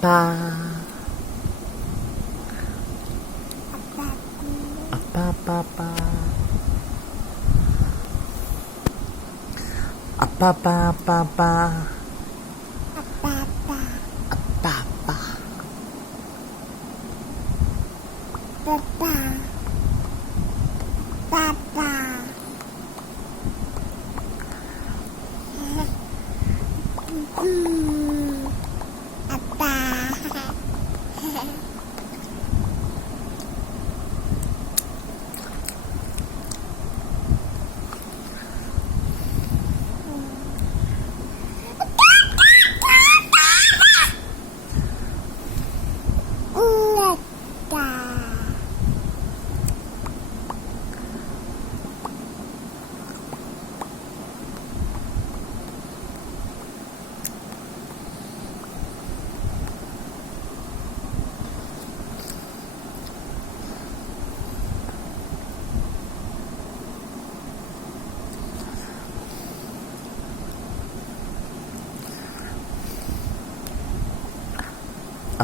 Appa. Appa, appa, appa. Appa, appa, appa, appa. Appa, appa.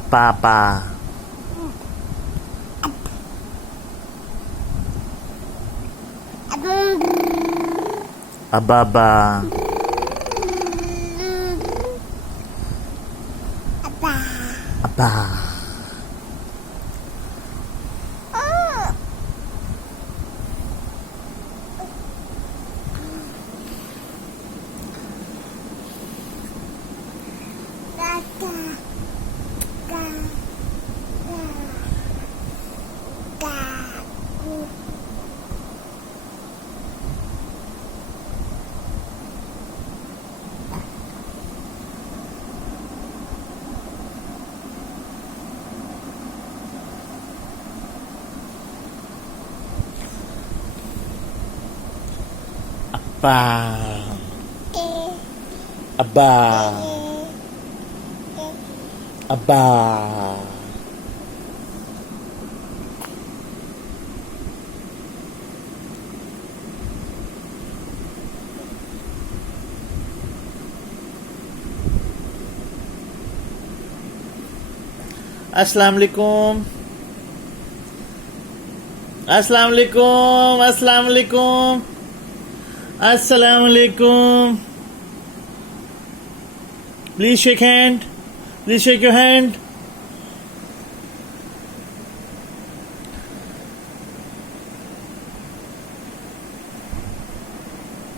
Appa, appa. Ababa. Abba. Abba. Abba. Abba. अस्सलाम वालेकुम. अस्सलाम वालेकुम. अस्सलाम वालेकुम. अस्सलाम वालेकुम. Please shake hand. Please shake your hand.